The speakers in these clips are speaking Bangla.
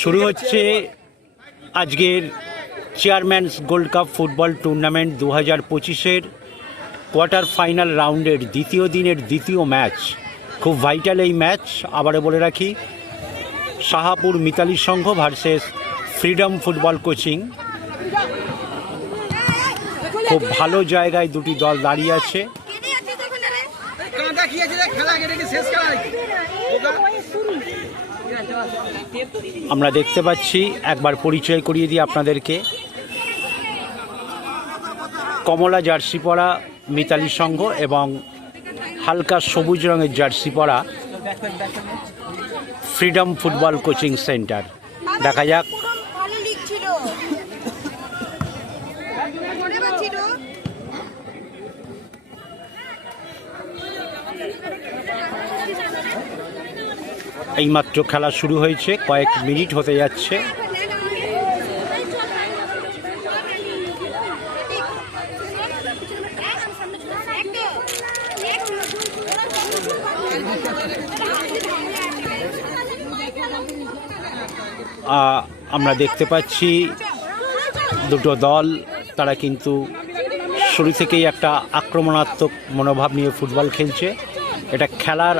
শুরু হচ্ছে আজকের chairman's gold cup football tournament 2025-এর কোয়ার্টার ফাইনাল রাউন্ডের দ্বিতীয় দিনের দ্বিতীয় ম্যাচ। খুব ভাইটাল এই ম্যাচ। আবারও বলে রাখি, Shahapur Mitali Sangha versus freedom football coaching. খুব ভালো জায়গায় দুটি দল দাঁড়িয়ে আছে। আমরা দেখতে পাচ্ছি, একবার পরিচয় করিয়ে দিই আপনাদেরকে, কমলা জার্সি পরা মিতালি সংঘ এবং হালকা সবুজ রঙের জার্সি পরা ফ্রিডম ফুটবল কোচিং সেন্টার। দেখা যাক এইমাত্র খেলা শুরু হয়েছে, কয়েক মিনিট হতে যাচ্ছে। আমরা দেখতে পাচ্ছি দুটো দল, তারা কিন্তু শুরু থেকেই একটা আক্রমণাত্মক মনোভাব নিয়ে ফুটবল খেলছে। এটা খেলার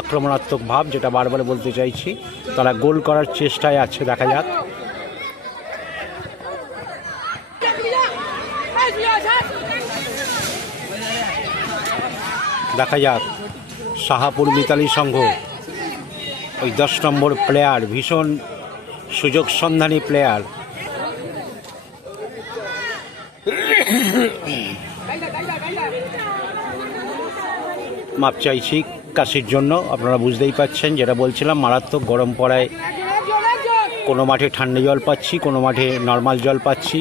আক্রমণাত্মক ভাব, যেটা বারবার বলতে চাইছি। তারা গোল করার চেষ্টায় আছে। দেখা যাক। দেখা যাক শাহাপুর মিতালি সংঘ, ওই 10 নম্বর প্লেয়ার, ভীষণ সুযোগ সন্ধানী প্লেয়ার। মাপ চাইছি কাশির জন্য, আপনারা বুঝতেই পাচ্ছেন। যেটা বলছিলাম, মারাত্মক গরম পড়ায় কোনো মাঠে ঠান্ডা জল পাচ্ছি, কোনো মাঠে নর্মাল জল পাচ্ছি,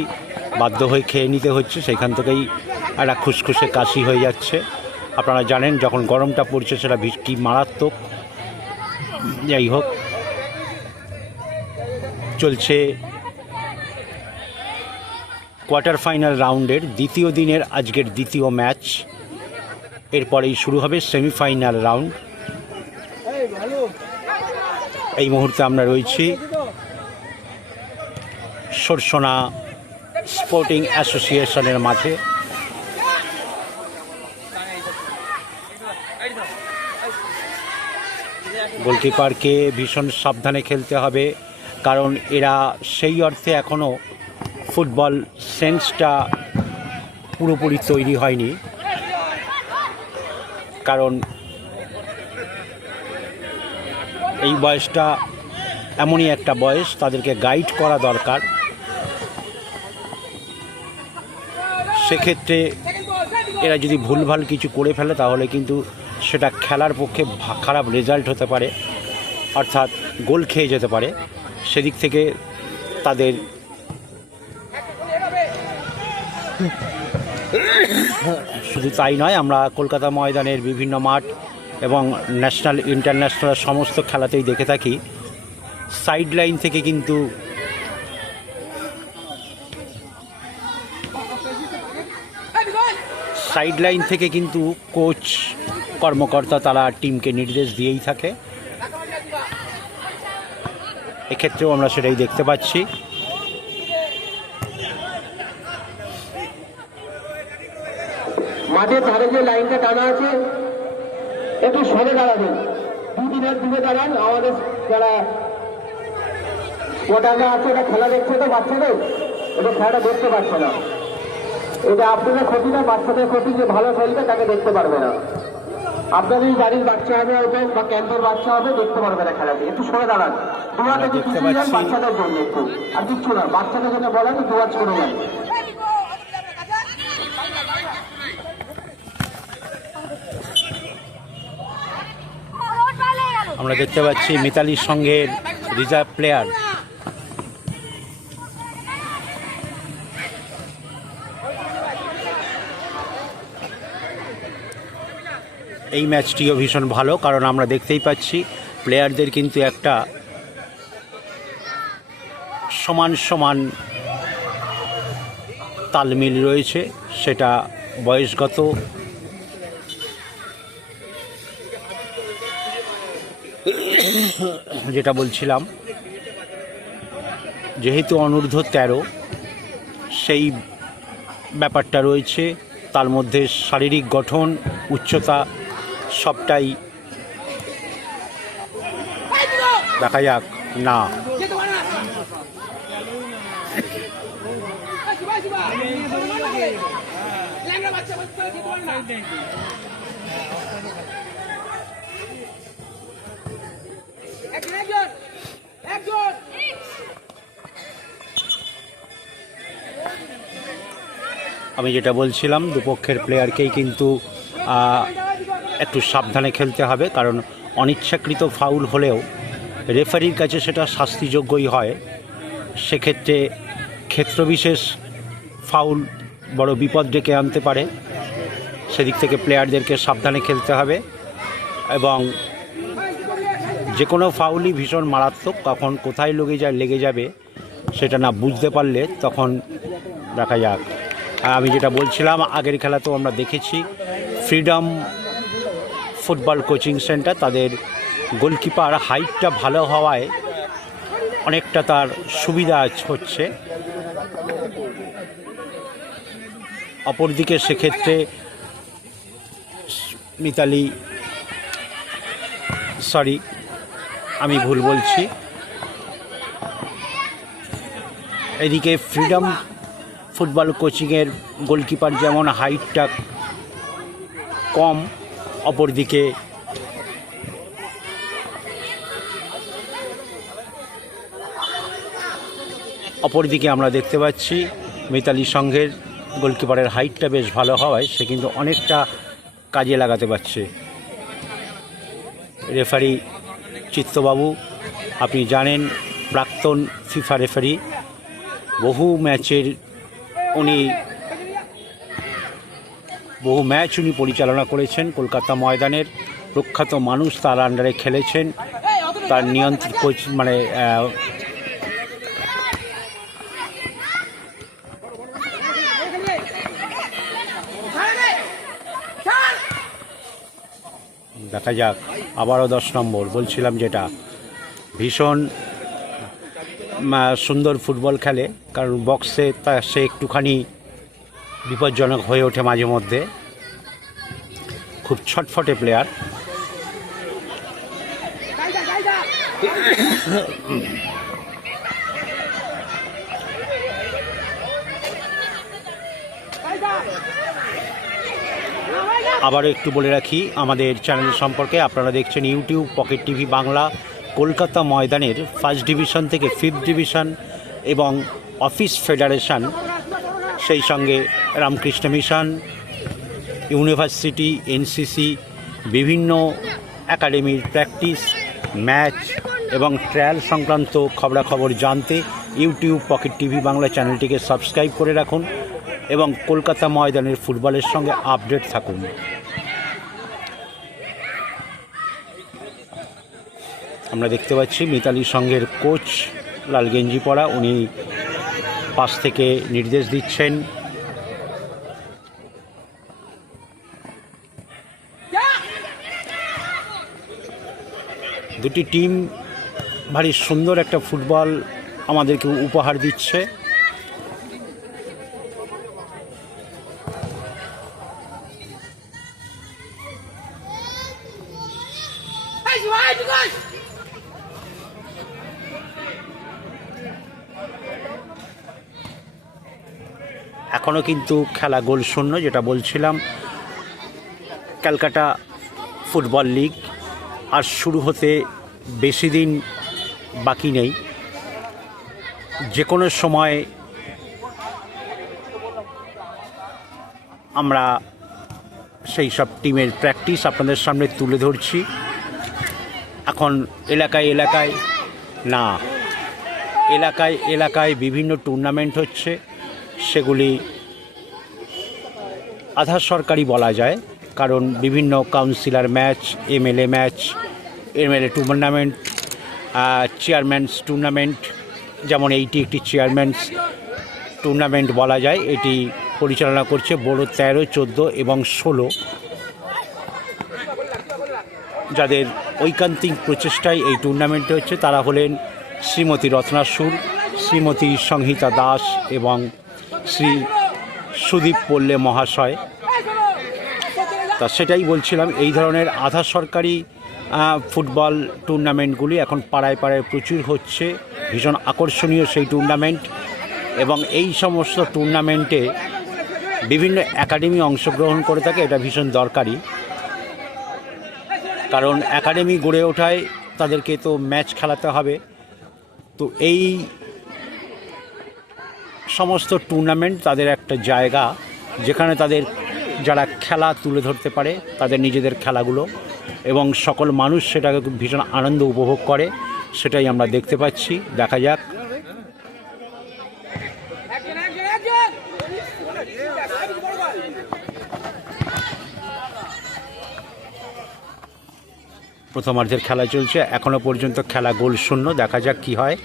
বাধ্য হয়ে খেয়ে নিতে হচ্ছে। সেখান থেকেই একটা খুসখুসে কাশি হয়ে যাচ্ছে। আপনারা জানেন যখন গরমটা পড়ছে সেটা কি মারাত্মক। যাই হোক, চলছে কোয়ার্টার ফাইনাল রাউন্ডের দ্বিতীয় দিনের আজকের দ্বিতীয় ম্যাচ। এরপরেই শুরু হবে সেমিফাইনাল রাউন্ড। এই মুহূর্তে আমরা রয়েছি সরসোনা স্পোর্টিং অ্যাসোসিয়েশনের মাঠে। গোলকিপারকে ভীষণ সাবধানে খেলতে হবে, কারণ এরা সেই অর্থে এখনও ফুটবল সেন্সটা পুরোপুরি তৈরি হয়নি। কারণ এই বয়সটা এমনই একটা বয়স, তাদেরকে গাইড করা দরকার। সেক্ষেত্রে এরা যদি ভুলভাল কিছু করে ফেলে তাহলে কিন্তু সেটা খেলার পক্ষে খারাপ রেজাল্ট হতে পারে, অর্থাৎ গোল খেয়ে যেতে পারে। সেদিক থেকে তাদের শুধু তাই নয়, আমরা কলকাতা ময়দানের বিভিন্ন মাঠ এবং ন্যাশনাল ইন্টারন্যাশনাল সমস্ত খেলাতেই দেখে থাকি, সাইড লাইন থেকে কিন্তু কোচ কর্মকর্তা তারা টিমকে নির্দেশ দিয়েই থাকে। এক্ষেত্রেও আমরা সেটাই দেখতে পাচ্ছি। মাঠের ধারে যে লাইনটা টানা আছে একটু সরে দাঁড়াবেন, দুদিনের দূরে দাঁড়ান। আমাদের যারা ওটাকে আছে, ওটা খেলা দেখছে তো বাচ্চাদের, ওটা খেলাটা দেখতে পাচ্ছে না। এটা আপনাদের ক্ষতি না, বাচ্চাদের ক্ষতি। যে ভালো খেলবে তাকে দেখতে পারবে না। আপনাদের বাড়ির বাচ্চা হবে বা ক্যাম্পের বাচ্চা হবে, দেখতে পারবে না খেলাটি। একটু সরে দাঁড়ান, দুয়া থেকে বাচ্চাদের জন্য একটু, আর কিচ্ছু না। বাচ্চাদের জন্য বলেন দুয়া ছোড়ে যান। আমরা দেখতে পাচ্ছি মিতালির সঙ্গে রিজার্ভ প্লেয়ার। এই ম্যাচটিও ভীষণ ভালো, কারণ আমরা দেখতেই পাচ্ছি প্লেয়ারদের কিন্তু একটা সমান সমান তালমিল রয়েছে, সেটা বয়সগত যেটা বলছিলাম, যেহেতু অনূর্ধ্ব 13 সেই ব্যাপারটা রয়েছে, তার মধ্যে শারীরিক গঠন, উচ্চতা সবটাই দেখা যাক। না, আমি যেটা বলছিলাম, দুপক্ষের প্লেয়ারকেই কিন্তু একটু সাবধানে খেলতে হবে, কারণ অনিচ্ছাকৃত ফাউল হলেও রেফারির কাছে সেটা শাস্তিযোগ্যই হয়। সেক্ষেত্রে ক্ষেত্রবিশেষ ফাউল বড় বিপদ ডেকে আনতে পারে। সেদিক থেকে প্লেয়ারদেরকে সাবধানে খেলতে হবে, এবং যে কোনো ফাউলই ভীষণ মারাত্মক, কখন কোথায় লেগে যাবে সেটা না বুঝতে পারলে তখন দেখা যাক। আমি যেটা বলছিলাম, আগের খেলাতেও আমরা দেখেছি ফ্রিডম ফুটবল কোচিং সেন্টার, তাদের গোলকিপার হাইটটা ভালো হওয়ায় অনেকটা তার সুবিধা হচ্ছে। অপরদিকে সেক্ষেত্রে আমি ভুল বলছি, এদিকে ফ্রিডম ফুটবল কোচিংয়ের গোলকিপার যেমন হাইটটা কম, অপরদিকে আমরা দেখতে পাচ্ছি মিতালি সংঘের গোলকিপারের হাইটটা বেশ ভালো হওয়ায় সে কিন্তু অনেকটা কাজে লাগাতে পারছে। রেফারি চিত্তবাবু, আপনি জানেন, প্রাক্তন ফিফা রেফারি, বহু ম্যাচ উনি পরিচালনা করেছেন। কলকাতা ময়দানের প্রখ্যাত মানুষ তার আন্ডারে খেলেছেন, তার নিয়ন্ত্রণ কোচ দেখা যাক। আবারও 10 নম্বর বলছিলাম, যেটা ভীষণ সুন্দর ফুটবল খেলে, কারণ বক্সে সে একটুখানি বিপজ্জনক হয়ে ওঠে মাঝে মধ্যে, খুব ছটফটে প্লেয়ার। আবারও একটু বলে রাখি আমাদের চ্যানেল সম্পর্কে। আপনারা দেখছেন YouTube pocket TV Bangla. Kolkata ময়দানের 1st ডিভিশন থেকে 5th ডিভিশন এবং অফিস ফেডারেশন, সেই সঙ্গে রামকৃষ্ণ মিশন, ইউনিভার্সিটি, এনসিসি, বিভিন্ন একাডেমির প্র্যাকটিস, ম্যাচ এবং ট্রায়াল সংক্রান্ত খবরাখবর জানতে ইউটিউব পকেট টিভি বাংলা চ্যানেলটিকে সাবস্ক্রাইব করে রাখুন এবং কলকাতা ময়দানের ফুটবলের সঙ্গে আপডেট থাকুন। আমরা দেখতে পাচ্ছি মিতালি সংঘের কোচ লাল গেঞ্জি পরা, উনি পাশ থেকে নির্দেশ দিচ্ছেন। দুটি টিম ভারী সুন্দর একটা ফুটবল আমাদেরকে উপহার দিচ্ছে। এখনও কিন্তু খেলা গোল শূন্য, যেটা বলছিলাম। ক্যালকাটা ফুটবল লিগ আর শুরু হতে বেশি দিন বাকি নেই। যে কোনো সময় আমরা সেই সব টিমের প্র্যাকটিস আপনাদের সামনে তুলে ধরছি। এখন এলাকায় বিভিন্ন টুর্নামেন্ট হচ্ছে, সেগুলি আধা সরকারি বলা যায়, কারণ বিভিন্ন councillor match, MLA tournament, chairman's tournament, যেমন এইটি একটি চেয়ারম্যানস টুর্নামেন্ট বলা যায়। এটি পরিচালনা করছে বোর্ড 13, 14 এবং 16, যাদের ঐকান্তিক প্রচেষ্টায় এই টুর্নামেন্টে হচ্ছে। তারা হলেন শ্রীমতী রত্না সুর, শ্রীমতী সংহিতা দাস এবং শ্রী সুদীপ পল্লে মহাশয়। তা সেটাই বলছিলাম, এই ধরনের আধা সরকারি ফুটবল টুর্নামেন্টগুলি এখন পাড়ায় পাড়ায় প্রচুর হচ্ছে, ভীষণ আকর্ষণীয় সেই টুর্নামেন্ট। এবং এই সমস্ত টুর্নামেন্টে বিভিন্ন একাডেমি অংশগ্রহণ করে থাকে, এটা ভীষণ দরকারি। কারণ একাডেমি গড়ে ওঠায় তাদেরকে তো ম্যাচ খেলাতে হবে। তো এই সমস্ত টুর্নামেন্ট তাদের একটা জায়গা যেখানে তাদের যারা খেলা তুলে ধরতে পারে তাদের নিজেদের খেলাগুলো, এবং সকল মানুষ সেটাকে ভীষণ আনন্দ উপভোগ করে, সেটাই আমরা দেখতে পাচ্ছি। দেখা যাক। প্রথমার্ধের খেলা চলছে, এখনো পর্যন্ত খেলা গোল শূন্য। দেখা যাক কি হয়।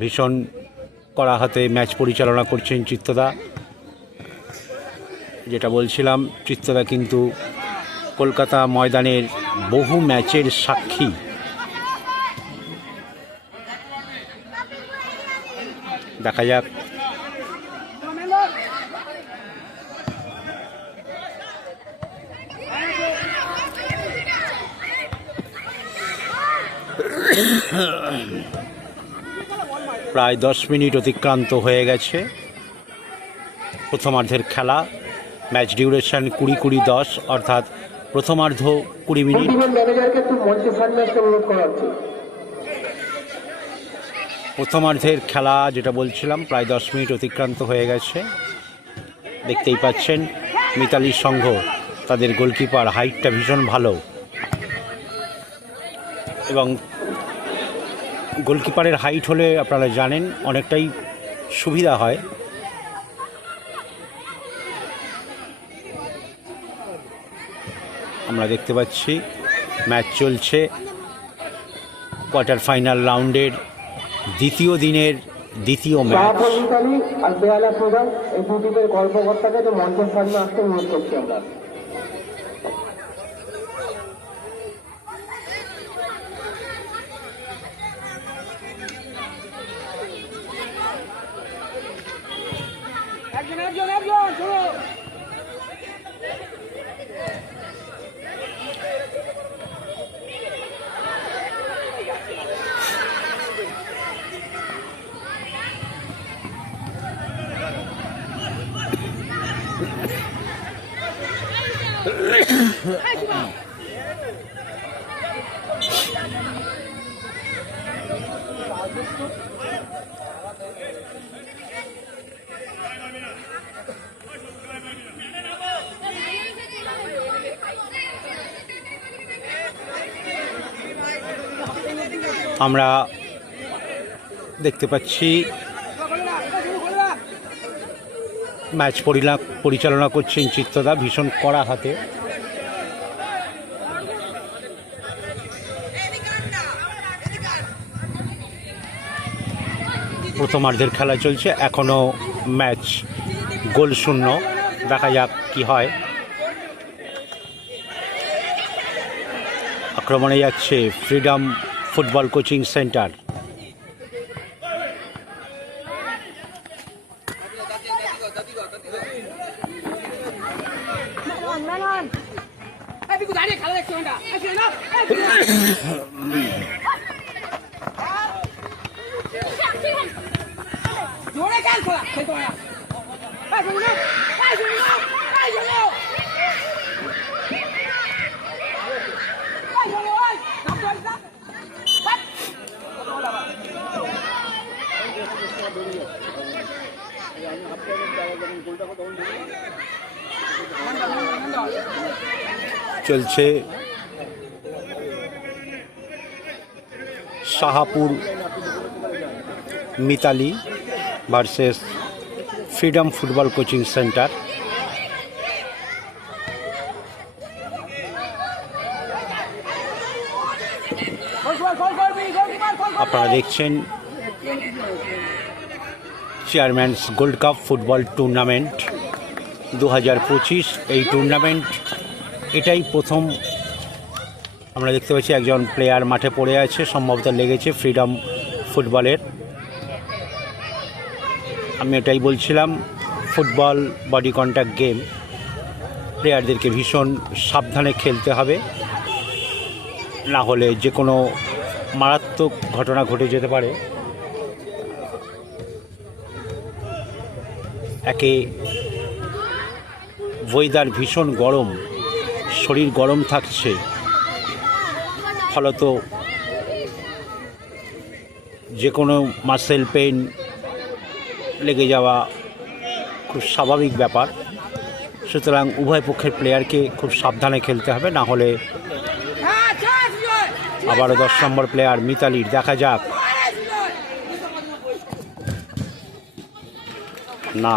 ভীষণ কড়া হাতে ম্যাচ পরিচালনা করছেন চিত্তদা। যেটা বলছিলাম, চিত্তদা কিন্তু কলকাতা ময়দানের বহু ম্যাচের সাক্ষী। দেখা যাক। প্রায় 10 মিনিট অতিক্রান্ত হয়ে গেছে প্রথমার্ধের খেলা। ম্যাচ ডিউরেশন 20-10, অর্থাৎ প্রথমার্ধ 20 মিনিট। প্রথমার্ধের খেলা যেটা বলছিলাম, প্রায় 10 মিনিট অতিক্রান্ত হয়ে গেছে। দেখতেই পাচ্ছেন মিতালি সংঘ, তাদের গোলকিপার হাইটটা ভীষণ ভালো, এবং গোলকিপারের হাইট হলে আপনারা জানেন অনেকটাই সুবিধা হয়। আমরা দেখতে পাচ্ছি ম্যাচ চলছে কোয়ার্টার ফাইনাল রাউন্ডের দ্বিতীয় দিনের দ্বিতীয় ম্যাচ। আর বেহালা প্রধান এই দুটির কর্মকর্তাকে তো মঞ্চের সামনে আসতে অনুরোধ করছি আমরা। আমরা দেখতে পাচ্ছি ম্যাচ পরিচালনা করছেন চিত্তদা ভীষণ কড়া হাতে। প্রথমার্ধের খেলা চলছে, এখনো ম্যাচ গোল শূন্য। দেখা যাক কি হয়। আক্রমণে যাচ্ছে ফ্রিডম ফুটবল কোচিং সেন্টার। চলছে Shahapur Mitali versus freedom football coaching centre. আপনারা দেখছেন chairman's gold cup football tournament 2025। এই টুর্নামেন্ট এটাই প্রথম আমরা দেখতে পাচ্ছি একজন প্লেয়ার মাঠে পড়ে আছে, সম্ভবত লেগেছে ফ্রিডম ফুটবলের। আমি এটাই বলছিলাম, ফুটবল বডি কন্ট্যাক্ট গেম, প্লেয়ারদেরকে ভীষণ সাবধানে খেলতে হবে, না হলে যে কোনো মারাত্মক ঘটনা ঘটে যেতে পারে। একে ওয়েদার ভীষণ গরম, শরীর গরম থাকছে, ফলত যে কোনো মাসেল পেইন লেগে যাওয়া খুব স্বাভাবিক ব্যাপার। সুতরাং উভয় পক্ষের প্লেয়ারকে খুব সাবধানে খেলতে হবে, না হলে আবারও 10 নম্বর প্লেয়ার মিতালির, দেখা যাক। না,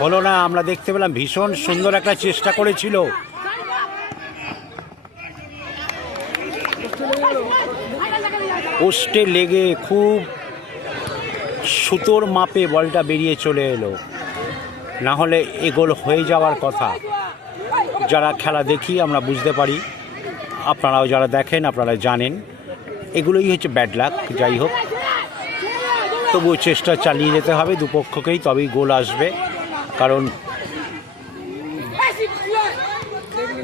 হলো না। আমরা দেখতে পেলাম ভীষণ সুন্দর একটা চেষ্টা করেছিল, পোস্টে লেগে খুব সুতোর মাপে বলটা বেরিয়ে চলে এলো, না হলে এ গোল হয়ে যাওয়ার কথা। যারা খেলা দেখি আমরা বুঝতে পারি, আপনারাও যারা দেখেন আপনারা জানেন, এগুলোই হচ্ছে ব্যাড লাক। যাই হোক, তবুও চেষ্টা চালিয়ে যেতে হবে দুপক্ষকেই, তবেই গোল আসবে। কারণ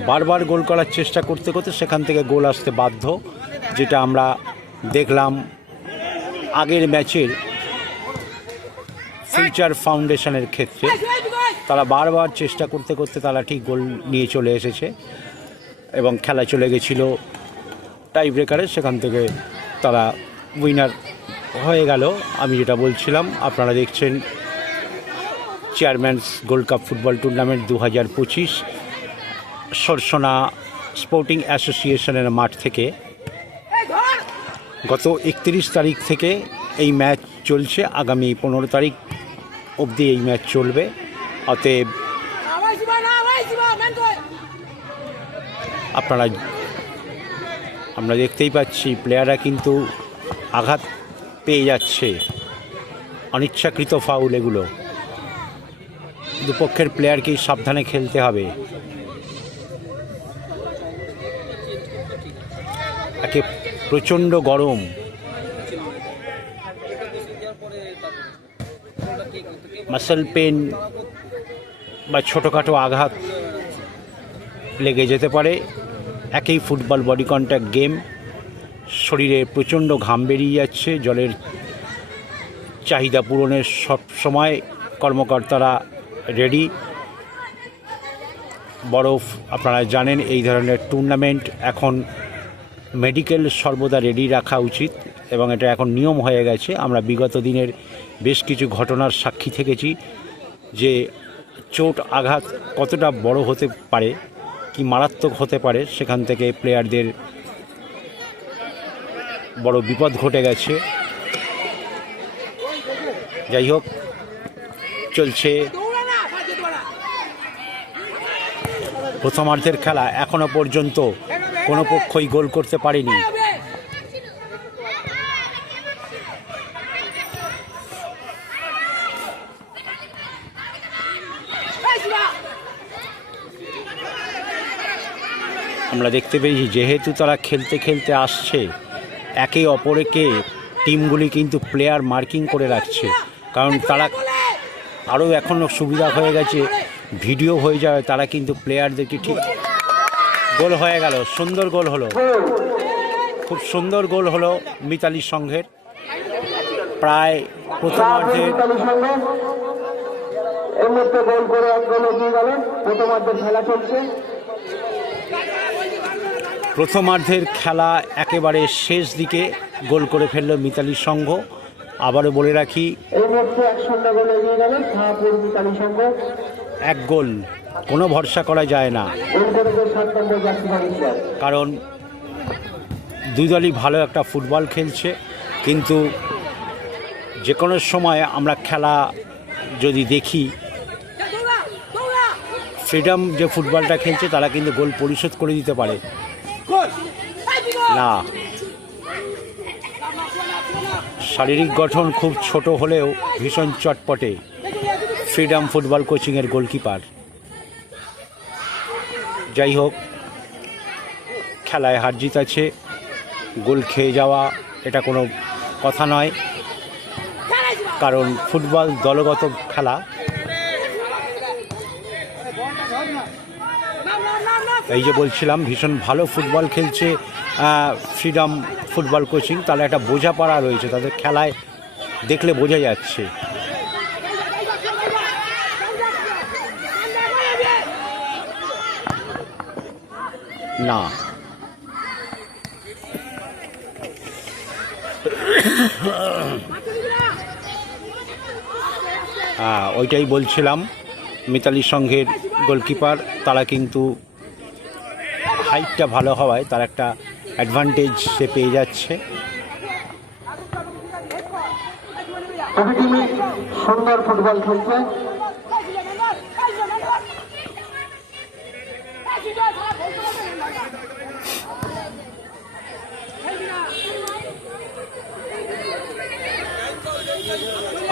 বারবার গোল করার চেষ্টা করতে করতে সেখান থেকে গোল আসতে বাধ্য, যেটা আমরা দেখলাম আগের ম্যাচের ফিউচার ফাউন্ডেশনের ক্ষেত্রে। তারা বারবার চেষ্টা করতে করতে তারা ঠিক গোল নিয়ে চলে এসেছে এবং খেলা চলে গেছিল টাই ব্রেকারে, সেখান থেকে তারা উইনার হয়ে গেল। আমি যেটা বলছিলাম, আপনারা দেখছেন chairman's gold cup football tournament 2025 Sarsona sporting অ্যাসোসিয়েশনের মাঠ থেকে। গত 31 তারিখ থেকে এই ম্যাচ চলছে, আগামী 15 তারিখ অবধি এই ম্যাচ চলবে। অতএব আমরা দেখতেই পাচ্ছি প্লেয়াররা কিন্তু আঘাত পেয়ে যাচ্ছে, অনিচ্ছাকৃত ফাউল এগুলো। দুপক্ষের প্লেয়ারকেই সাবধানে খেলতে হবে। একে প্রচণ্ড গরম, মাসেল পেন বা ছোটোখাটো আঘাত লেগে যেতে পারে। একই ফুটবল বডি কন্ট্যাক্ট গেম, শরীরে প্রচণ্ড ঘাম বেরিয়ে যাচ্ছে, জলের চাহিদা পূরণের সব সময় কর্মকর্তারা রেডি। বরফ আপনারা জানেন, এই ধরনের টুর্নামেন্ট এখন মেডিকেল সর্বদা রেডি রাখা উচিত এবং এটা এখন নিয়ম হয়ে গেছে। আমরা বিগত দিনের বেশ কিছু ঘটনার সাক্ষী থেকেছি যে চোট আঘাত কতটা বড় হতে পারে, কি মারাত্মক হতে পারে, সেখান থেকে প্লেয়ারদের বড় বিপদ ঘটে গেছে। যাই হোক, চলছে প্রথমার্ধের খেলা। এখনো পর্যন্ত কোনো পক্ষই গোল করতে পারেনি। আমরা দেখতে পেয়েছি যেহেতু তারা খেলতে খেলতে আসছে, একে অপরকে টিমগুলি কিন্তু প্লেয়ার মার্কিং করে রাখছে, কারণ তারা আরও এখনও সুবিধা হয়ে গেছে, ভিডিও হয়ে যাবে, তারা কিন্তু প্লেয়ারদেরকে ঠিক। গোল হয়ে গেল, সুন্দর গোল হলো, খুব সুন্দর গোল হলো মিতালি সংঘের। প্রায় প্রথমার্ধের প্রথমার্ধের খেলা একেবারে শেষ দিকে গোল করে ফেলল মিতালি সংঘ। আবারও বলে রাখি, এক গোল, কোনো ভরসা করা যায় না, কারণ দুই দলই ভালো একটা ফুটবল খেলছে। কিন্তু যে কোনো সময় আমরা খেলা যদি দেখি, ফ্রিডম যে ফুটবলটা খেলছে তারা কিন্তু গোল পরিশোধ করে দিতে পারে না। শারীরিক গঠন খুব ছোট হলেও ভীষণ চটপটে ফ্রিডম ফুটবল কোচিংয়ের গোলকিপার। যাই হোক, খেলায় হার জিত আছে, গোল খেয়ে যাওয়া এটা কোনো কথা নয়, কারণ ফুটবল দলগত খেলা। এই যে বলছিলাম ভীষণ ভালো ফুটবল খেলছে ফ্রিডম ফুটবল কোচিং, তাহলে একটা বোঝাপড়া রয়েছে তাদের খেলায়, দেখলে বোঝা যাচ্ছে। না, ওইটাই বলছিলাম, মিতালি সংঘের গোলকিপার তারা কিন্তু হাইটটা ভালো হওয়ায় তার একটা অ্যাডভান্টেজ সে পেয়ে যাচ্ছে। সুন্দর ফুটবল খেলছে।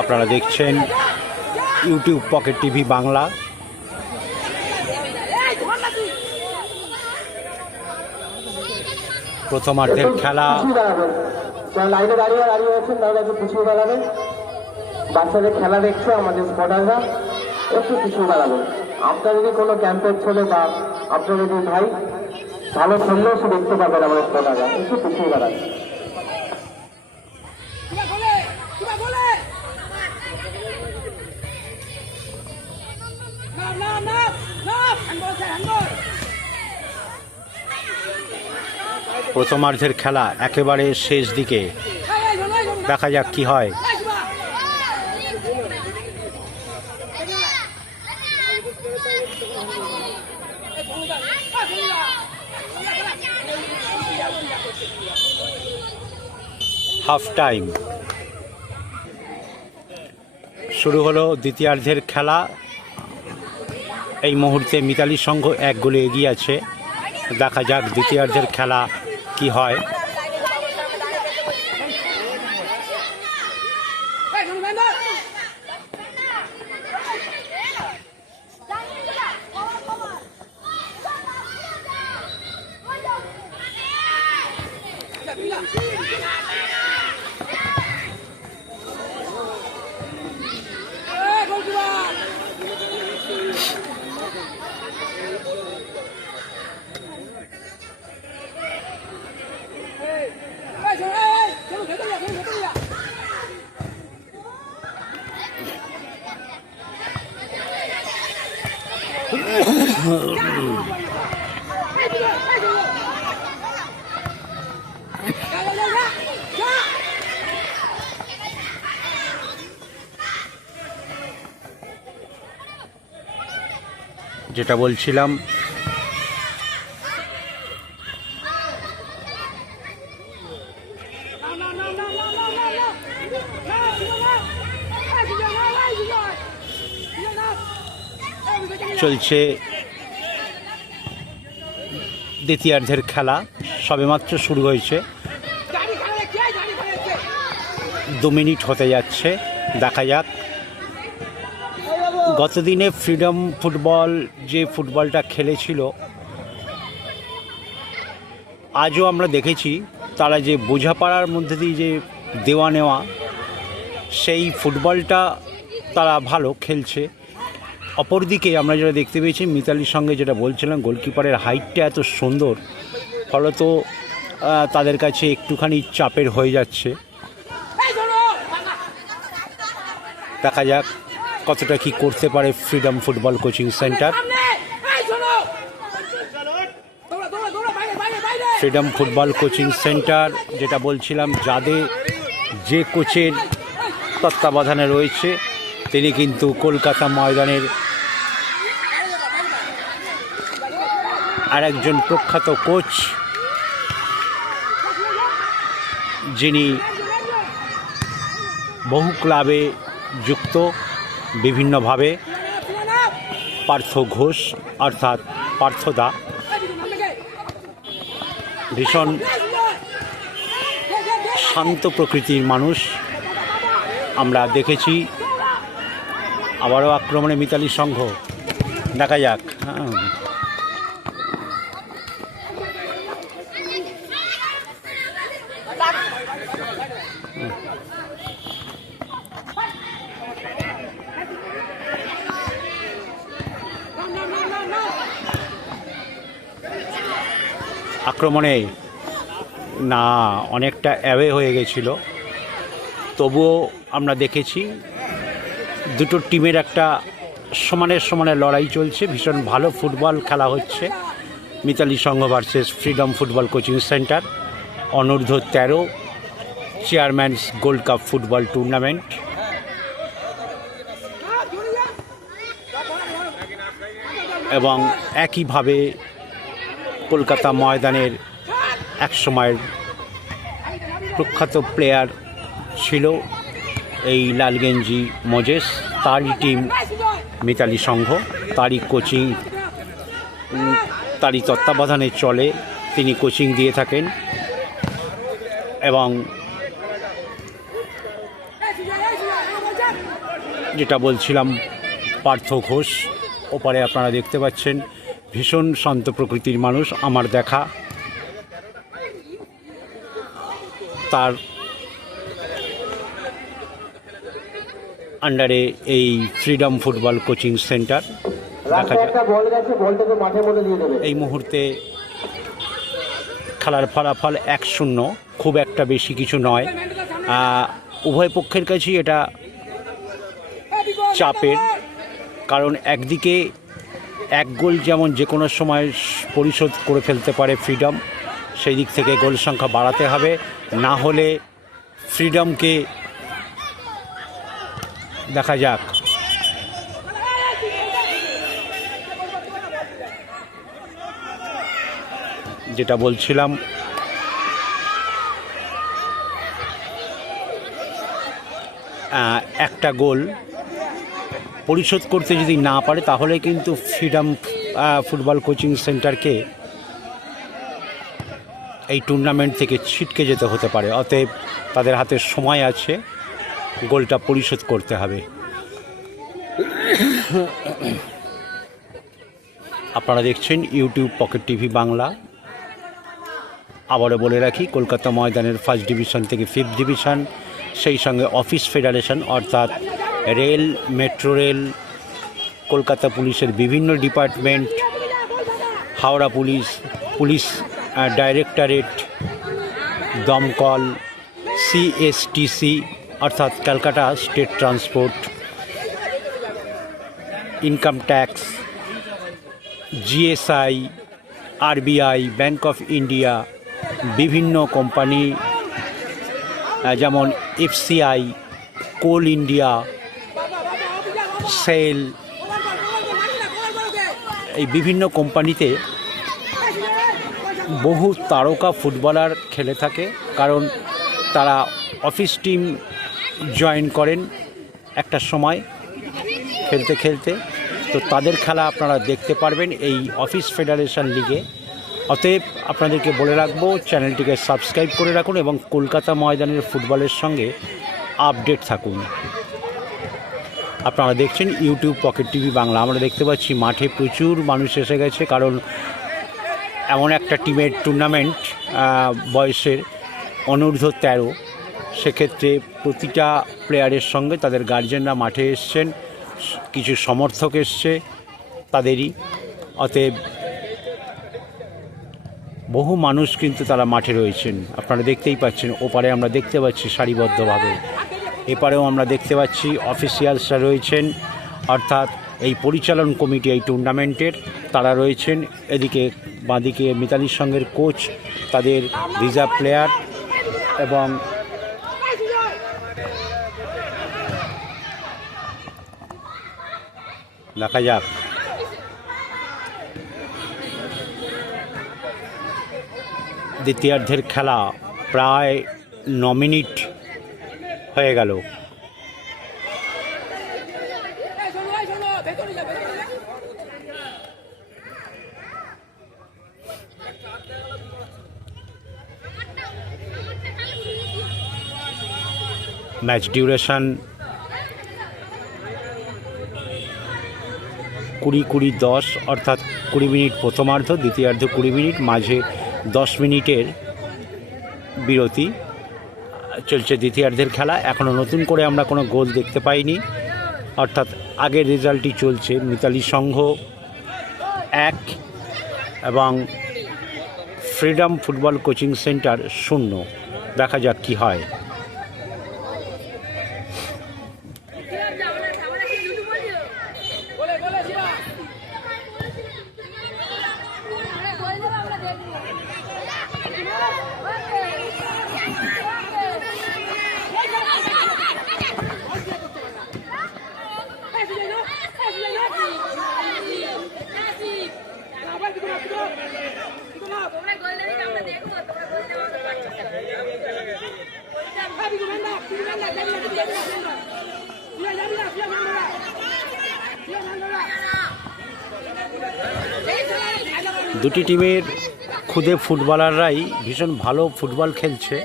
আপনারা দেখছেন ইউটিউব পকেট টিভি বাংলা। প্রথমার্ধের খেলা। লাইনে দাঁড়িয়ে আছেন তাহলে একটু পিছিয়ে দাঁড়াবেন। বাচ্চাদের খেলা দেখছে আমাদের স্পটাররা, একটু পিছিয়ে দাঁড়াবেন। আপনার যদি কোনো ক্যাম্পের ছেলে বা আপনার যদি ভাই ভালো খেললেও সে দেখতে পাবেন আমাদের স্পটাররা, একটু পিছিয়ে দাঁড়াবেন। প্রথমার্ধের খেলা একেবারে শেষ দিকে, দেখা যাক কি হয়। হাফ টাইম শুরু হলো দ্বিতীয়ার্ধের খেলা। এই মুহূর্তে মিতালি সংঘ 1 গোলে এগিয়ে আছে। দেখা যাক দ্বিতীয়ার্ধের খেলা কি হয়। যেটা বলছিলাম, চলছে দ্বিতীয়ার্ধের খেলা, সবেমাত্র শুরু হয়েছে, 2 মিনিট হতে যাচ্ছে। দেখা যাক। গতদিনে ফ্রিডম ফুটবল যে ফুটবলটা খেলেছিল, আজও আমরা দেখেছি তারা যে বোঝাপড়ার মধ্যে দিয়ে যে দেওয়া নেওয়া, সেই ফুটবলটা তারা ভালো খেলছে। অপরদিকে আমরা যেটা দেখতে পেয়েছি, মিতালির সঙ্গে যেটা বলছিলাম, গোলকিপারের হাইটটা এত সুন্দর, ফলত তাদের কাছে একটুখানি চাপের হয়ে যাচ্ছে। দেখা যাক কতটা কি করতে পারে freedom football coaching centre. Freedom football coaching centre যেটা বলছিলাম, যে কোচের তত্ত্বাবধানে রয়েছে তিনি কিন্তু কলকাতা ময়দানের আরেকজন প্রখ্যাত কোচ, যিনি বহু ক্লাবে যুক্ত বিভিন্নভাবে। পার্থ ঘোষ অর্থাৎ পার্থদা ভীষণ শান্ত প্রকৃতির মানুষ। আমরা দেখেছি আবারও আক্রমণে মিতালি সংঘ, দেখা যাক। আক্রমণে না অনেকটা অ্যাওয়ে হয়ে গেছিল, তবুও আমরা দেখেছি দুটো টিমের একটা সমানে লড়াই চলছে। ভীষণ ভালো ফুটবল খেলা হচ্ছে। Mitali Sangha versus freedom football coaching centre অনূর্ধ্ব 13 chairman's gold cup football tournament. এবং একইভাবে কলকাতা ময়দানের একসময়ের প্রখ্যাত প্লেয়ার ছিল এই লালগেঞ্জি মোজেস, তারই টিম মিতালি সংঘ, তারই কোচিং, তারই তত্ত্বাবধানে চলে, তিনি কোচিং দিয়ে থাকেন। এবং যেটা বলছিলাম, পার্থ ঘোষ ওপারে আপনারা দেখতে পাচ্ছেন, ভীষণ শান্ত প্রকৃতির মানুষ। আমার দেখা তার আন্ডারে এই ফ্রিডম ফুটবল কোচিং সেন্টার। দেখা যাক এই মুহূর্তে খেলার ফলাফল 1-0, খুব একটা বেশি কিছু নয়। উভয় পক্ষের কাছেই এটা চাপের, কারণ একদিকে এক গোল যেমন যে কোনো সময় পরিশোধ করে ফেলতে পারে ফ্রিডম, সেই দিক থেকে গোল সংখ্যা বাড়াতে হবে, না হলে ফ্রিডমকে দেখা যাক। যেটা বলছিলাম, একটা গোল পরিশোধ করতে যদি না পারে তাহলে কিন্তু ফ্রিডম ফুটবল কোচিং সেন্টারকে এই টুর্নামেন্ট থেকে ছিটকে যেতে হতে পারে। অতএব তাদের হাতে সময় আছে, গোলটা পরিশোধ করতে হবে। আপনারা দেখছেন ইউটিউব পকেট টিভি বাংলা। আবারও বলে রাখি, কলকাতা ময়দানের 1st ডিভিশন থেকে 5th ডিভিশন, সেই সঙ্গে অফিস ফেডারেশন অর্থাৎ রেল, মেট্রো রেল, কলকাতা পুলিশের বিভিন্ন ডিপার্টমেন্ট, হাওড়া পুলিশ ডাইরেক্টরেট, দমকল, CSTC অর্থাৎ Calcutta state transport, income tax, GSI, RBI, bank of India, বিভিন্ন কোম্পানি যেমন FCI, কোল ইন্ডিয়া, সেল, এই বিভিন্ন কোম্পানিতে বহু তারকা ফুটবলার খেলে থাকে, কারণ তারা অফিস টিম জয়েন করেন একটা সময় খেলতে খেলতে। তো তাদের খেলা আপনারা দেখতে পারবেন এই অফিস ফেডারেশন লিগে। অতএব আপনাদেরকে বলে রাখবো, চ্যানেলটিকে সাবস্ক্রাইব করে রাখুন এবং কলকাতা ময়দানের ফুটবলের সঙ্গে আপডেট থাকুন। আপনারা দেখছেন ইউটিউব পকেট টিভি বাংলা। আমরা দেখতে পাচ্ছি মাঠে প্রচুর মানুষ এসে গেছে, কারণ এমন একটা টিমের টুর্নামেন্ট বয়সের অনূর্ধ্ব 13, সেক্ষেত্রে প্রতিটা প্লেয়ারের সঙ্গে তাদের গার্জেনরা মাঠে এসছেন, কিছু সমর্থক এসছে তাদেরই। অতএব বহু মানুষ কিন্তু তারা মাঠে রয়েছেন, আপনারা দেখতেই পাচ্ছেন। ওপারে আমরা দেখতে পাচ্ছি সারিবদ্ধভাবে, এপারেও আমরা দেখতে পাচ্ছি অফিসিয়ালসরা রয়েছেন, অর্থাৎ এই পরিচালন কমিটি এই টুর্নামেন্টের, তারা রয়েছেন। এদিকে বাঁদিকে মিতালি সংঘের কোচ, তাদের রিজার্ভ প্লেয়ার, এবং দেখা যাক দ্বিতীয়ার্ধের খেলা প্রায় 9 মিনিট হয়ে গেল। ম্যাচ ডিউরেশন 20-20-10, অর্থাৎ 20 মিনিট প্রথমার্ধ, দ্বিতীয়ার্ধ 20 মিনিট, মাঝে 10 মিনিটের বিরতি। চলছে দ্বিতীয়ার্ধের খেলা। এখনও নতুন করে আমরা কোনো গোল দেখতে পাইনি, অর্থাৎ আগের রেজাল্টই চলছে। মিতালি সংঘ 1 এবং ফ্রিডম ফুটবল কোচিং সেন্টার 0। দেখা যাক কি হয়। দুটি টিমের খুদে ফুটবলাররাই ভীষণ ভালো ফুটবল খেলছে,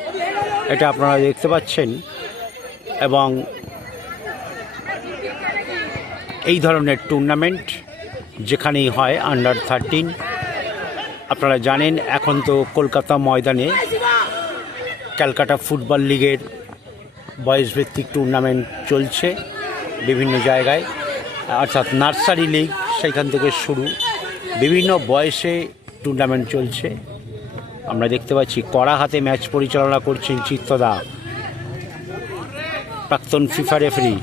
এটা আপনারা দেখতে পাচ্ছেন। এবং এই ধরনের টুর্নামেন্ট যেখানেই হয়, আন্ডার 13, আপনারা জানেন এখন তো কলকাতা ময়দানে ক্যালকাটা ফুটবল লিগের বয়েজ ভিত্তিক টুর্নামেন্ট চলছে বিভিন্ন জায়গায়, অর্থাৎ নার্সারি লিগ সেখান থেকে শুরু, বিভিন্ন বয়সে টুর্নামেন্ট চলছে। আমরা দেখতে পাচ্ছি কড়া হাতে ম্যাচ পরিচালনা করছেন চিত্তদা, প্রাক্তন ফিফা রেফারি।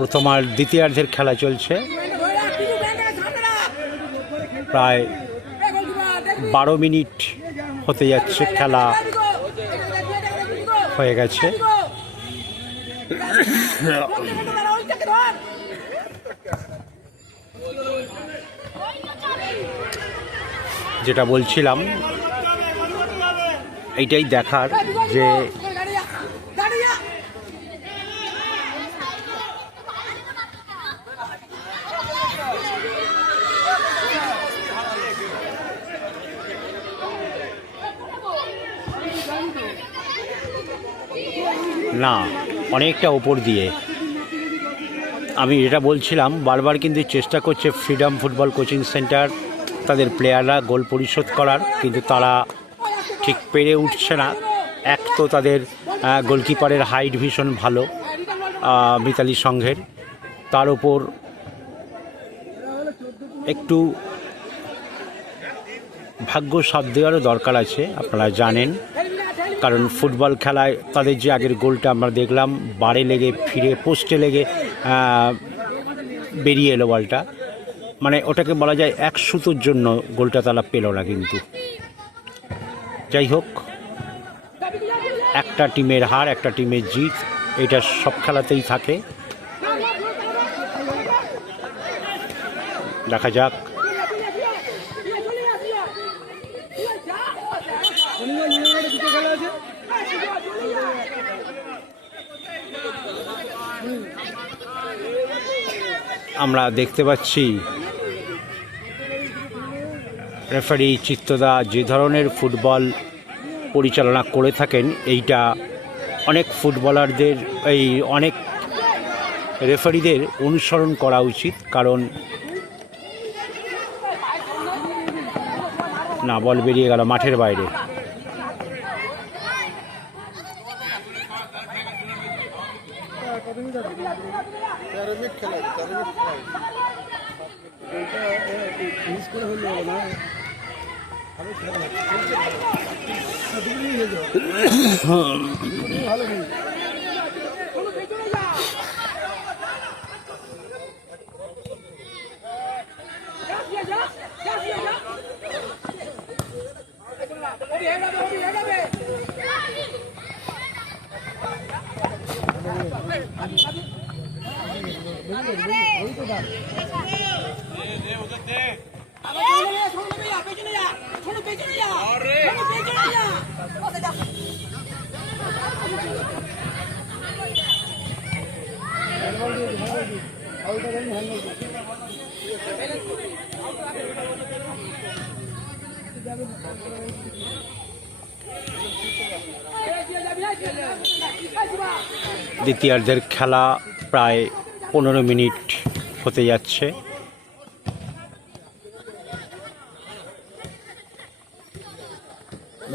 প্রথমার দ্বিতীয়ার্ধের খেলা চলছে, প্রায় 12 মিনিট হতে যাচ্ছে, খেলা হয়ে গেছে। যেটা বলছিলাম, এইটাই দেখার যে না, অনেকটা ওপর দিয়ে। আমি যেটা বলছিলাম, বারবার কিন্তু চেষ্টা করছে ফ্রিডম ফুটবল কোচিং সেন্টার তাদের প্লেয়াররা গোল পরিশোধ করার, কিন্তু তারা ঠিক পেরে উঠছে না। এক তো তাদের গোলকিপারের হাইট ভীষণ ভালো মিতালি সংঘের, তার ওপর একটু ভাগ্য সাথ দেওয়ারও দরকার আছে, আপনারা জানেন। কারণ ফুটবল খেলায় তাদের যে আগের গোলটা আমরা দেখলাম, বারে লেগে ফিরে পোস্টে লেগে বেরিয়ে এলো বলটা, মানে ওটাকে বলা যায় এক সুতোর জন্য গোলটা তারা পেল না। কিন্তু যাই হোক, একটা টিমের হার একটা টিমের জিত, এটা সব খেলাতেই থাকে। দেখা যাক। আমরা দেখতে পাচ্ছি রেফারি চিত্তদা যে ধরনের ফুটবল পরিচালনা করে থাকেন, এইটা অনেক ফুটবলারদের, অনেক রেফারিদের অনুসরণ করা উচিত। কারণ না, বল বেরিয়ে গেল মাঠের বাইরে। দ্বিতীয়ার্ধের খেলা প্রায় 15 মিনিট হতে যাচ্ছে।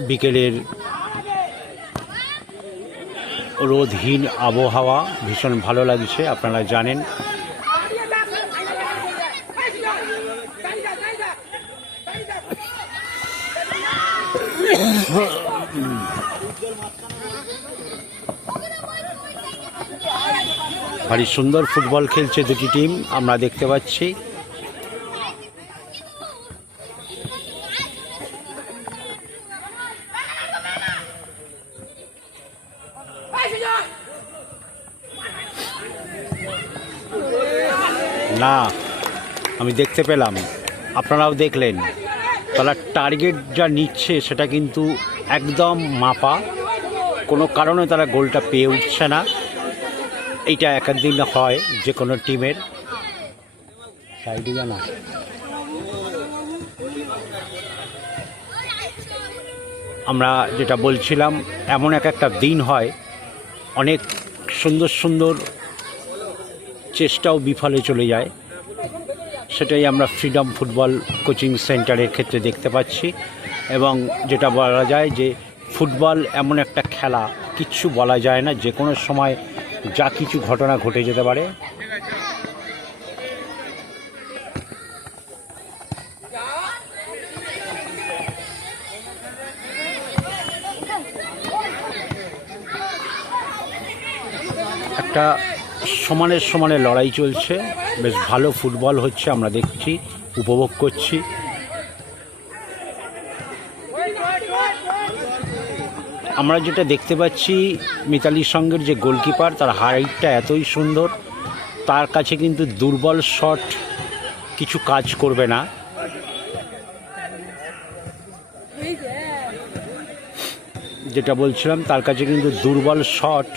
বিকেলের রোদহীন আবহাওয়া ভীষণ ভালো লাগছে, আপনারা জানেন। ভারী সুন্দর ফুটবল খেলছে দুটি টিম, আমরা দেখতে পাচ্ছি। না, আমি দেখতে পেলাম, আপনারাও দেখলেন, তারা টার্গেট যা নিচ্ছে সেটা কিন্তু একদম মাপা, কোনো কারণে তারা গোলটা পেয়ে উঠছে না। এইটা একদিন হয় যে কোনো টিমের। সাইডে না, আমরা যেটা বলছিলাম, এমন একটা দিন হয় অনেক সুন্দর সুন্দর চেষ্টাও বিফলে চলে যায়। সেটাই আমরা ফ্রিডম ফুটবল কোচিং সেন্টারের ক্ষেত্রে দেখতে পাচ্ছি। এবং যেটা বলা যায় যে ফুটবল এমন একটা খেলা, কিচ্ছু বলা যায় না, যে কোনো সময় যা কিছু ঘটনা ঘটে যেতে পারে। একটা সমানে সমানে লড়াই চলছে, বেশ ভালো ফুটবল হচ্ছে, আমরা দেখছি, উপভোগ করছি। আমরা যেটা দেখতে পাচ্ছি, মিতালি সঙ্গের যে গোলকিপার, তার হাইটটা এতই সুন্দর, তার কাছে কিন্তু দুর্বল শট কিছু কাজ করবে না। যেটা বলছিলাম, তার কাছে কিন্তু দুর্বল শট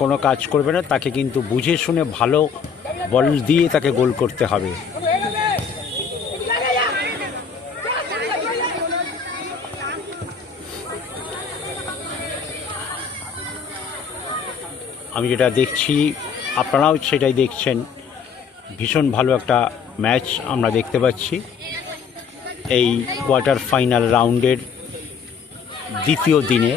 কোনো কাজ করবে না, তাকে কিন্তু বুঝে শুনে ভালো বল দিয়ে তাকে গোল করতে হবে। আমি যেটা দেখছি, আপনারাও সেটাই দেখছেন, ভীষণ ভালো একটা ম্যাচ আমরা দেখতে পাচ্ছি। এই কোয়ার্টার ফাইনাল রাউন্ডের দ্বিতীয় দিনে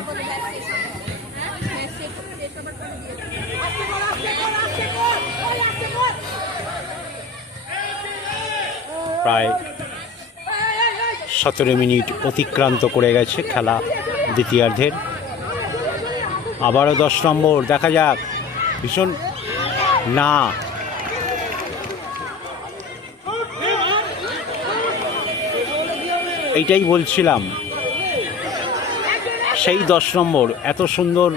প্রায় 17 মিনিট অতিক্রান্ত করে গেছে খেলা দ্বিতীয়ার্ধের। আবারও 10 নম্বর, দেখা যাক। ভীষণ না, এইটাই বলছিলাম, সেই 10 নম্বর এত সুন্দর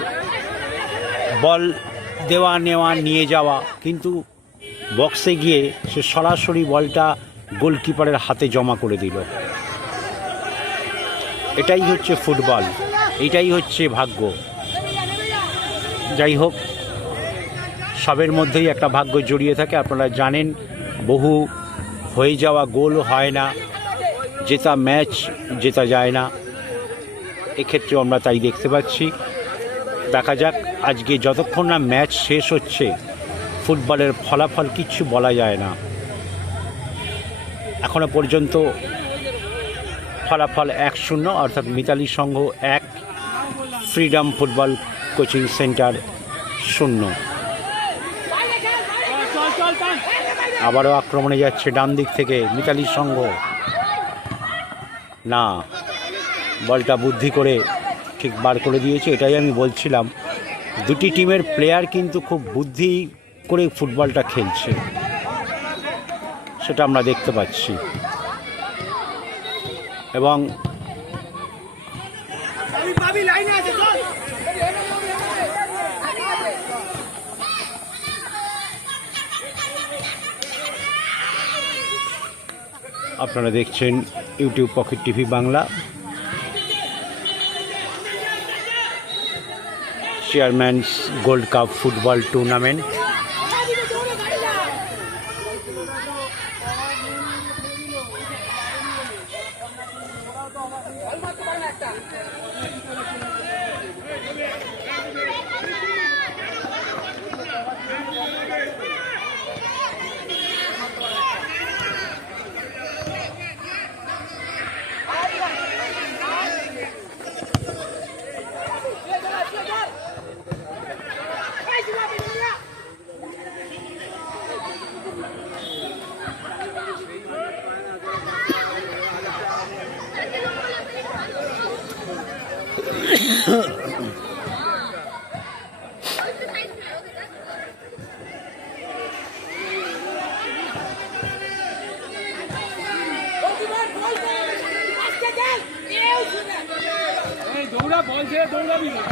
বল দেওয়া নেওয়া নিয়ে যাওয়া, কিন্তু বক্সে গিয়ে সে সরাসরি বলটা গোলকিপারের হাতে জমা করে দিল। এটাই হচ্ছে ফুটবল, এটাই হচ্ছে ভাগ্য। যাই হোক, সবের মধ্যেই একটা ভাগ্য জড়িয়ে থাকে, আপনারা জানেন। বহু হয়ে যাওয়া গোল হয় না, জেতা ম্যাচ জেতা যায় না, এক্ষেত্রে আমরা তাই দেখতে পাচ্ছি। দেখা যাক, আজকে যতক্ষণ না ম্যাচ শেষ হচ্ছে, ফুটবলের ফলাফল কিচ্ছু বলা যায় না। এখনো পর্যন্ত ফলাফল 1-0, অর্থাৎ মিতালি সংঘ 1, ফ্রিডম ফুটবল কোচিং সেন্টার 0। আবারও আক্রমণে যাচ্ছে ডান দিক থেকে মিতালি সংঘ। না, বলটা বুদ্ধি করে ঠিক বার করে দিয়েছে। এটাই আমি বলছিলাম, দুটি টিমের প্লেয়ার কিন্তু খুব বুদ্ধি করে ফুটবলটা খেলছে, সেটা আমরা দেখতে পাচ্ছি। এবং আপনারা দেখছেন YouTube pocket TV Bangla. Chairman's gold cup football tournament. দৌড়া বল যে দৌড়াবি না।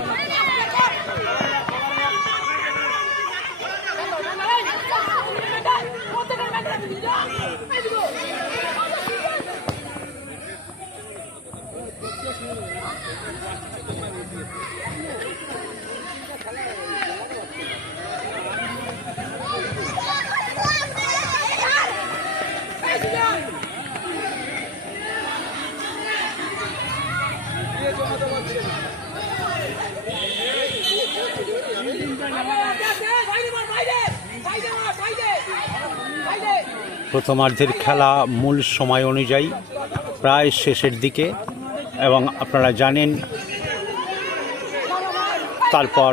প্রথমার্ধের খেলা মূল সময় অনুযায়ী প্রায় শেষের দিকে, এবং আপনারা জানেন তারপর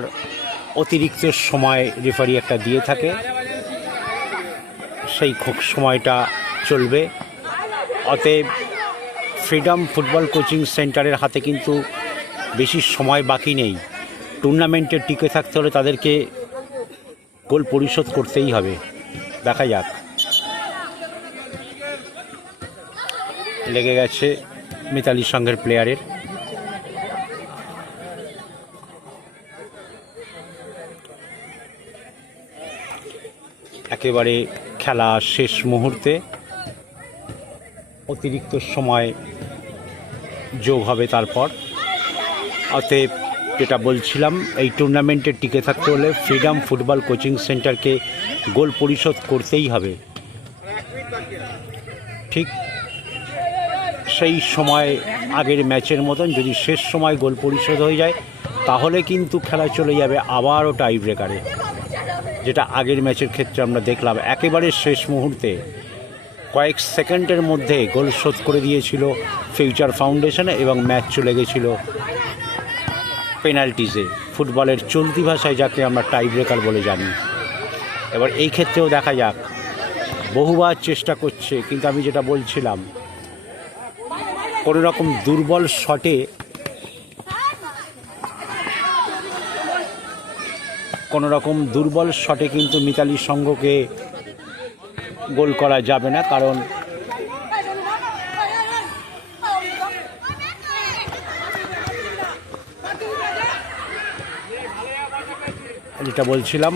অতিরিক্ত সময় রেফারি একটা দিয়ে থাকে, সেই সময়টা চলবে। অতএব ফ্রিডম ফুটবল কোচিং সেন্টারের হাতে কিন্তু বেশি সময় বাকি নেই। টুর্নামেন্টে টিকে থাকতে হলে তাদেরকে গোল পরিশোধ করতেই হবে। দেখা যাক। লেগে গেছে মিতালি সংঘের প্লেয়ারের। একেবারে খেলা শেষ মুহূর্তে অতিরিক্ত সময় যোগ হবে তারপর। অতএব যেটা বলছিলাম, এই টুর্নামেন্টে টিকে থাকতে হলে ফ্রিডম ফুটবল কোচিং সেন্টারকে গোল পরিশোধ করতেই হবে। ঠিক সেই সময় আগের ম্যাচের মতন যদি শেষ সময় গোল পরিশোধ হয়ে যায় তাহলে কিন্তু খেলা চলে যাবে আবারও টাই ব্রেকারে, যেটা আগের ম্যাচের ক্ষেত্রে আমরা দেখলাম। একেবারে শেষ মুহূর্তে কয়েক সেকেন্ডের মধ্যে গোল শোধ করে দিয়েছিল ফিউচার ফাউন্ডেশনে এবং ম্যাচ চলে গেছিল পেনাল্টিজে, ফুটবলের চলতি ভাষায় যাকে আমরা টাই ব্রেকার বলে জানি। এবার এই ক্ষেত্রেও দেখা যাক, বহুবার চেষ্টা করছে, কিন্তু আমি যেটা বলছিলাম, কোনো রকম দুর্বল শটে কিন্তু মিতালি সংঘকে গোল করা যাবে না, কারণ যেটা বলছিলাম,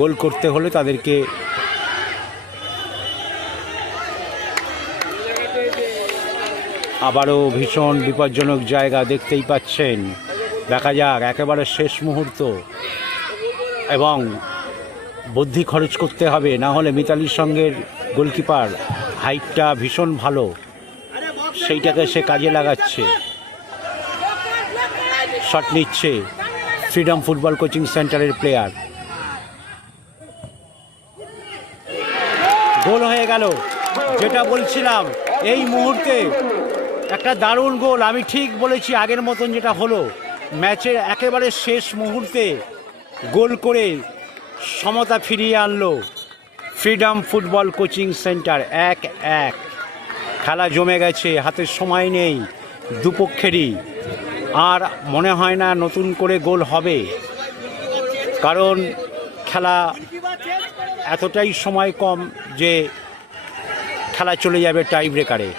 গোল করতে হলে তাদেরকে আবারও ভীষণ বিপজ্জনক জায়গা দেখতেই পাচ্ছেন। দেখা যাক, একেবারে শেষ মুহূর্ত এবং বুদ্ধি খরচ করতে হবে, না হলে মিতালির সঙ্গের গোলকিপার হাইটটা ভীষণ ভালো, সেইটাকে সে কাজে লাগাচ্ছে। শট নিচ্ছে ফ্রিডম ফুটবল কোচিং সেন্টারের প্লেয়ার। গোল হয়ে গেল। যেটা বলছিলাম, এই মুহূর্তে একটা দারুণ গোল। আমি ঠিক বলেছি, আগের মতন যেটা হলো, ম্যাচের একেবারে শেষ মুহূর্তে গোল করে সমতা ফিরিয়ে আনলো ফ্রিডম ফুটবল কোচিং সেন্টার। 1-1 খেলা জমে গেছে, হাতে সময় নেই দুপক্ষেরই। আর মনে হয় না নতুন করে গোল হবে, কারণ খেলা এতটাই সময় কম যে খেলা চলে যাবে টাই ব্রেকারে।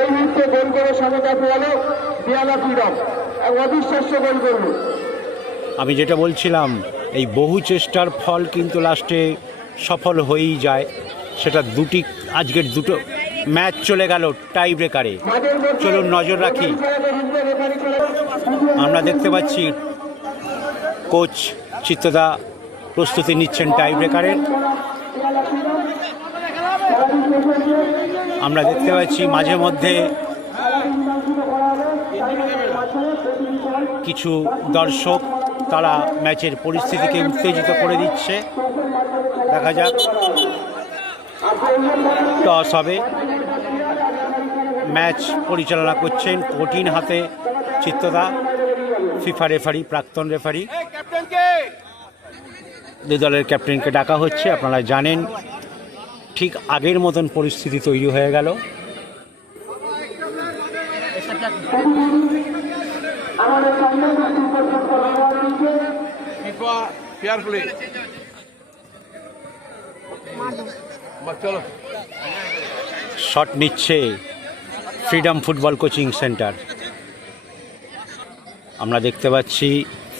এই মুহূর্তে গোল করে সমতা পেয়ালো ফ্রিডম, অবিশ্বাস্য গোল করল। আমি যেটা বলছিলাম, এই বহু চেষ্টার ফল কিন্তু লাস্টে সফল হয়েই যায়। সেটা আজকের দুটো ম্যাচ চলে গেল টাই ব্রেকারে। চলুন নজর রাখি। আমরা দেখতে পাচ্ছি কোচ চিত্তদা প্রস্তুতি নিচ্ছেন টাই ব্রেকারের। আমরা দেখতে পাচ্ছি মাঝে মধ্যে কিছু দর্শক তারা ম্যাচের পরিস্থিতিকে উত্তেজিত করে দিচ্ছে। দেখা যাক, টস হবে। ম্যাচ পরিচালনা করছেন কঠিন হাতে চিত্তদা, ফিফা রেফারি, প্রাক্তন রেফারি। দুই দলের ক্যাপ্টেনকে ডাকা হচ্ছে। আপনারা জানেন ঠিক আগের মতন পরিস্থিতি তৈরি হয়ে গেল। শট নিচ্ছে ফ্রিডম ফুটবল কোচিং সেন্টার। আমরা দেখতে পাচ্ছি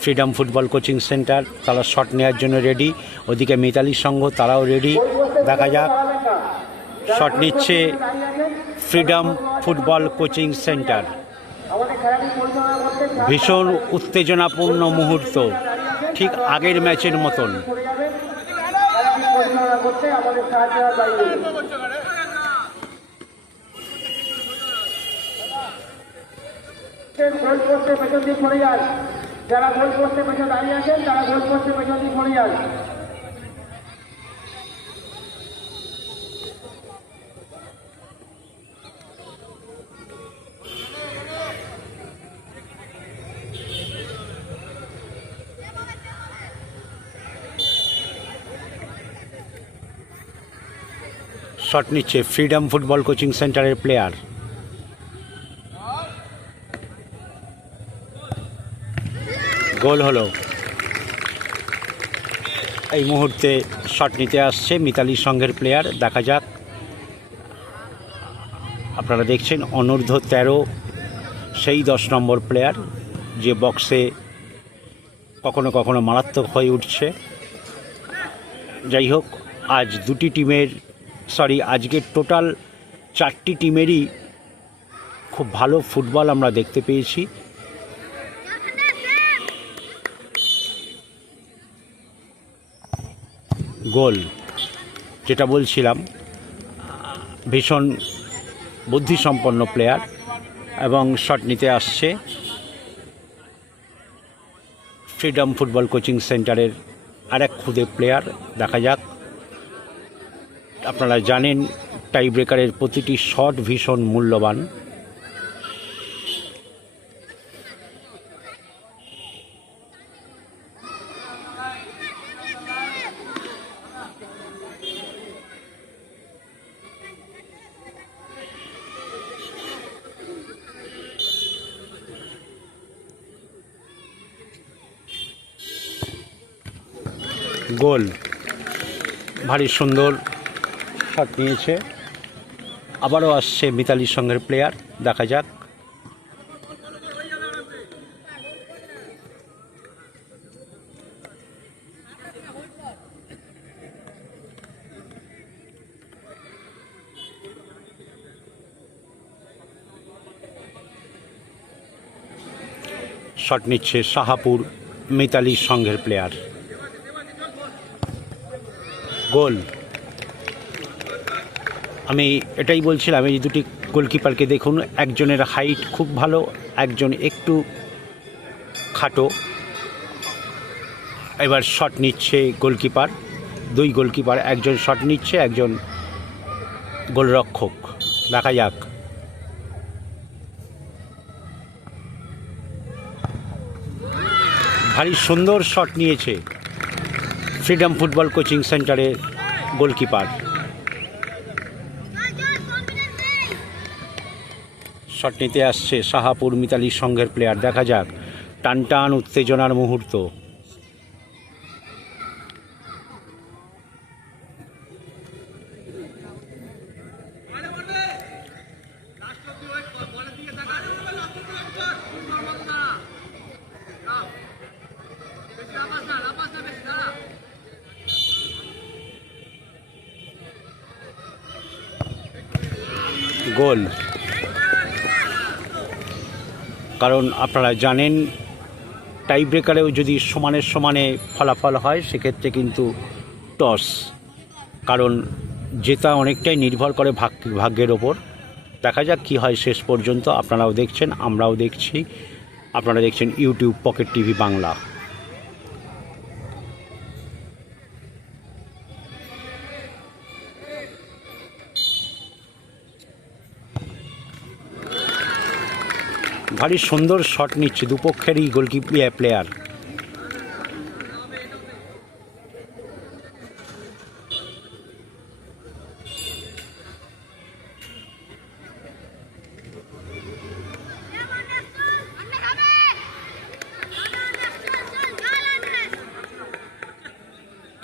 ফ্রিডম ফুটবল কোচিং সেন্টার, তারা শট নেওয়ার জন্য রেডি। ওদিকে মিতালি সংঘ, তারাও রেডি। দেখা যাক, শট নিচ্ছে ফ্রিডম ফুটবল কোচিং সেন্টার। ভীষণ উত্তেজনাপূর্ণ মুহূর্ত, ঠিক আগের ম্যাচের মতন। গোল পোস্টের পেছন দিয়ে সরে যান। যারা গোল পোস্টের পেছনে দাঁড়িয়ে আছেন তারা গোল পোস্টের পেছন দিয়ে সরে যান। শট নিচ্ছে ফ্রিডম ফুটবল কোচিং সেন্টারের প্লেয়ার। গোল হলো। এই মুহূর্তে শট নিতে আসছে মিতালি সংঘের প্লেয়ার। দেখা যাক, আপনারা দেখছেন অনূর্ধ্ব 13 সেই 10 নম্বর প্লেয়ার, যে বক্সে কখনো কখনো মারাত্মক হয়ে উঠছে। যাই হোক, আজ আজকের টোটাল 4টি টিমেরই খুব ভালো ফুটবল আমরা দেখতে পেয়েছি। গোল, যেটা বলছিলাম, ভীষণ বুদ্ধিসম্পন্ন প্লেয়ার এবং শট নিতে আসছে ফ্রিডম ফুটবল কোচিং সেন্টারের আরেক খুদে প্লেয়ার। দেখা যাক, আপনারা জানেন টাই ব্রেকারের প্রতিটি শট ভীষণ মূল্যবান। গোল, ভারী সুন্দর শট নিয়েছে। আবারও আসছে মিতালি সংঘের প্লেয়ার। দেখা যাক, শট নিচ্ছে শাহাপুর মিতালি সংঘের প্লেয়ার। গোল। আমি এটাই বলছিলাম, এই দুটি গোলকিপারকে দেখুন, একজনের হাইট খুব ভালো, একজন একটু খাটো। এবার শট নিচ্ছে গোলকিপার, দুই গোলকিপার, একজন শট নিচ্ছে, একজন গোলরক্ষক। দেখা যাক, ভারী সুন্দর শট নিয়েছে ফ্রিডম ফুটবল কোচিং সেন্টারের গোলকিপার। শট নিতে আসছে শাহাপুর মিতালি সংঘের প্লেয়ার। দেখা যাক, টান টান উত্তেজনার মুহূর্ত। গোল। কারণ আপনারা জানেন টাই ব্রেকারেও যদি সমানে ফলাফল হয় সেক্ষেত্রে কিন্তু টস, কারণ জেতা অনেকটাই নির্ভর করে ভাগ্যের ওপর। দেখা যাক কী হয় শেষ পর্যন্ত। আপনারাও দেখছেন, আমরাও দেখছি, আপনারা দেখছেন ইউটিউব পকেট টিভি বাংলা। ভারী সুন্দর শট নিচ্ছে দুপক্ষেরই গোলকিপার প্লেয়ার।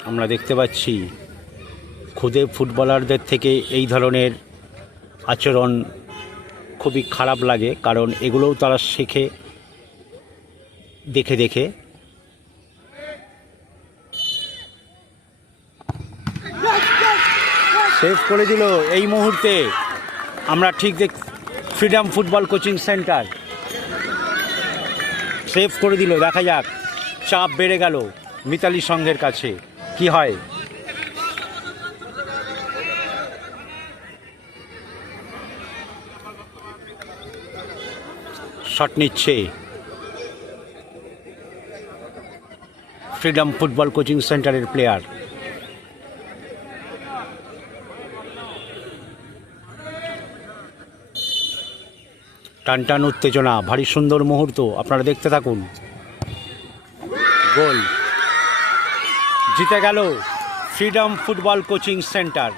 আমরা দেখতে পাচ্ছি খুদে ফুটবলারদের থেকে এই ধরনের আচরণ খুবই খারাপ লাগে, কারণ এগুলোও তারা শেখে দেখে দেখে। সেভ করে দিল এই মুহূর্তে। আমরা ঠিক freedom football coaching centre save করে দিল। দেখা যাক, চাপ বেড়ে গেল মিতালি সংঘের কাছে, কি হয়। শট নিচ্ছে ফ্রিডম ফুটবল কোচিং সেন্টারের প্লেয়ার। টানটান উত্তেজনা, ভারী সুন্দর মুহূর্ত, আপনারা দেখতে থাকুন। গোল, জিতে গেল ফ্রিডম ফুটবল কোচিং সেন্টার।